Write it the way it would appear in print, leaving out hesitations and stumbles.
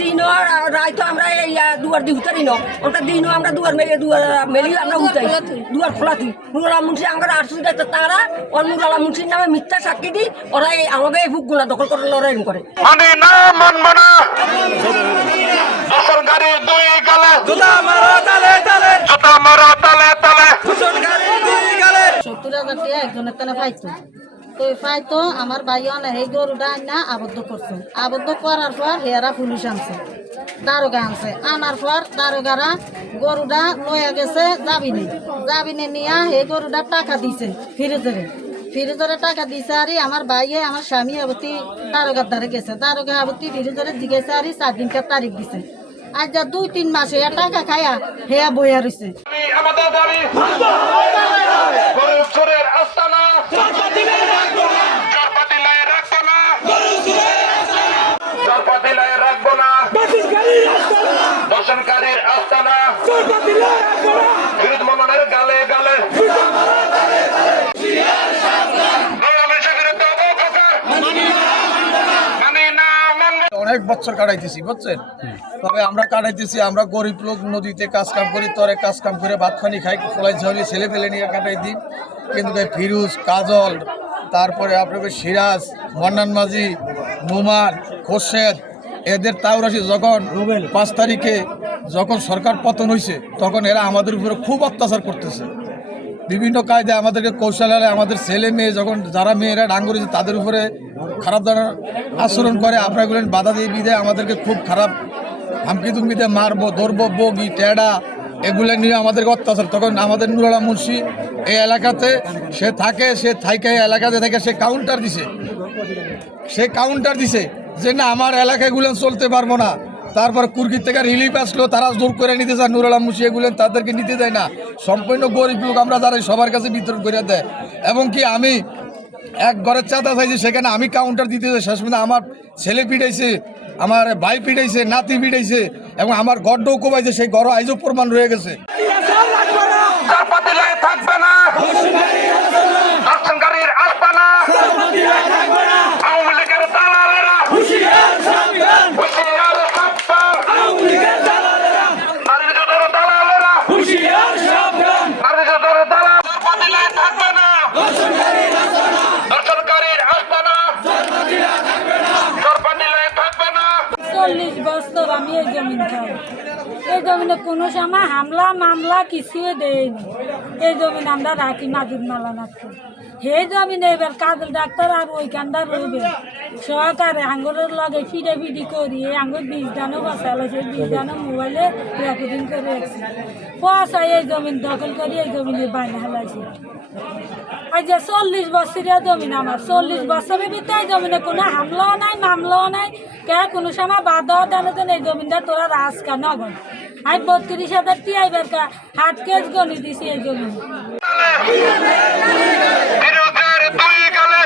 দিনও রায় তো আমরা দুয়ার দি হুতারি ন ওটা দিনও আমরা দুয়ার মেলি আমরা হুতাই দুয়ার খোলাতি নুরালা মুন্সি আমরা আসুন তারা ও নুরালা মুন্সির নামে মিথ্যা সাক্ষী দি ওরা আমাকে এই বুকগুলা দখল করে লড়াই করে মানে না মানব না সরকারি দুই গালে জুতা মারা তালে তালে 70,000 টাকা একজনের তেনে পাইতো তো পাইতো আমার ভাই অনেক এই গরুটা আনা আবদ্ধ করছে আবদ্ধ করার পর হেরা পুলিশ আনছে দারোগা আনছে আনার পর দারোগারা গরুটা লয়ে গেছে যাবিনে নিয়ে এই গরুটা টাকা দিছে ফিরোজরে টাকা দিছে আর আমার ভাইয়ে আমার স্বামী আবতি দারোগার দ্বারে গেছে দারোগা আবতি ফিরোজরে জিজ্ঞেসে আর 4 দিনকার তারিখ দিছে আজ যা 2-3 মাসে টাকা খায়া হেয়া বইয়া রইছে আমাদের দাবি গরু চোরের আস্তানা চরপাতিলায় রাখবো না দর্শনকারীর আস্তানা বিরোধ মননের গালে গালে অনেক বছর কাটাইতেছি বুঝছেন তবে আমরা কাটাইতেছি আমরা গরিব লোক নদীতে কাজ কাম করি তরে কাজ কাম করে ভাত খানি খাই ফলাই ঝালি ছেলে ফেলে নিয়ে কাটাই দিই কিন্তু ফিরুজ কাজল তারপরে আপনাকে সিরাজ মন্নান মাঝি নোমান খোরশেদ এদের তাওরাশি যখন 5 তারিখে যখন সরকার পতন হয়েছে তখন এরা আমাদের উপরে খুব অত্যাচার করতেছে বিভিন্ন কায়দায় আমাদেরকে কৌশলে আমাদের ছেলে মেয়ে যখন যারা মেয়েরা ডাঙ্গরিছে তাদের উপরে খারাপ ধরনের আচরণ করে আমরা এগুলো বাধা দিয়ে বিধে আমাদেরকে খুব খারাপ হামকি তুমকিতে মারবো ধরবো বগি টেডা এগুলো নিয়ে আমাদেরকে অত্যাচার তখন আমাদের নুরালা মুন্সি এই এলাকাতে সে থাকে এই এলাকাতে থেকে সে কাউন্টার দিছে যে না আমার এলাকাগুলো চলতে পারবো না তারপর কুর্কির থেকে রিলিফ আসলো তারা জোর করে নিতে চায় নুরালা মুন্সি এগুলো তাদেরকে নিতে দেয় না সম্পূর্ণ গরিব লোক আমরা যারা সবার কাছে বিতরণ করে দেয় এবং কি আমি এক ঘরের চাঁদা চাইছি সেখানে আমি কাউন্টার দিতে যাই শেষ পর্যন্ত আমার ছেলে পিটাইছে আমার ভাই পিটাইছে নাতি পিটাইছে এবং আমার ঘরটাও কোবাইছে সেই ঘর আইজও প্রমাণ রয়ে গেছে থাকবে না দর্শনকারীর আস্তানা আওয়ামী লীগের দালালেরা হুঁশিয়ার সাবধান নারী জোটের দালালেরা হুঁশিয়ার সাবধান নারী জোটের দালাল চরপাতিলায় থাকবে না দর্শনকারীর আস্তানা চরপাতিলায় থাকবে না 40 বছর আমি এই জমিন খাই এই জমিনে কোনো সময় হামলা মামলা কিছুই দেয়নি এই জমিন আমরা রাখি মাদুর মালা নাকি সেই জমিনে এবার কাজল ডাক্তার আর ওইখানটা রইবে সহকারে আঙ্গুরের লগে ফিডি করি এই আঙ্গুর 20 দানও বসালো সেই 20 দানও মোবাইলে রেকর্ডিং করে রাখছি পয়সায় এই জমিন দখল করি এই জমিনে বাইনা হেলাইছে আজ 40 বছরের জমিন আমার 40 বছরের ভিতরে এই জমিনে কোনো হামলাও নাই মামলাও নাই কে কোনো সময় বাধা দেন এই জমিনটা তোরা রাজকা নগর আমি 32,000 টিয়াইবার কা 8 কেজ গণি দিছি এই জমিন বিরোধের দুই গালে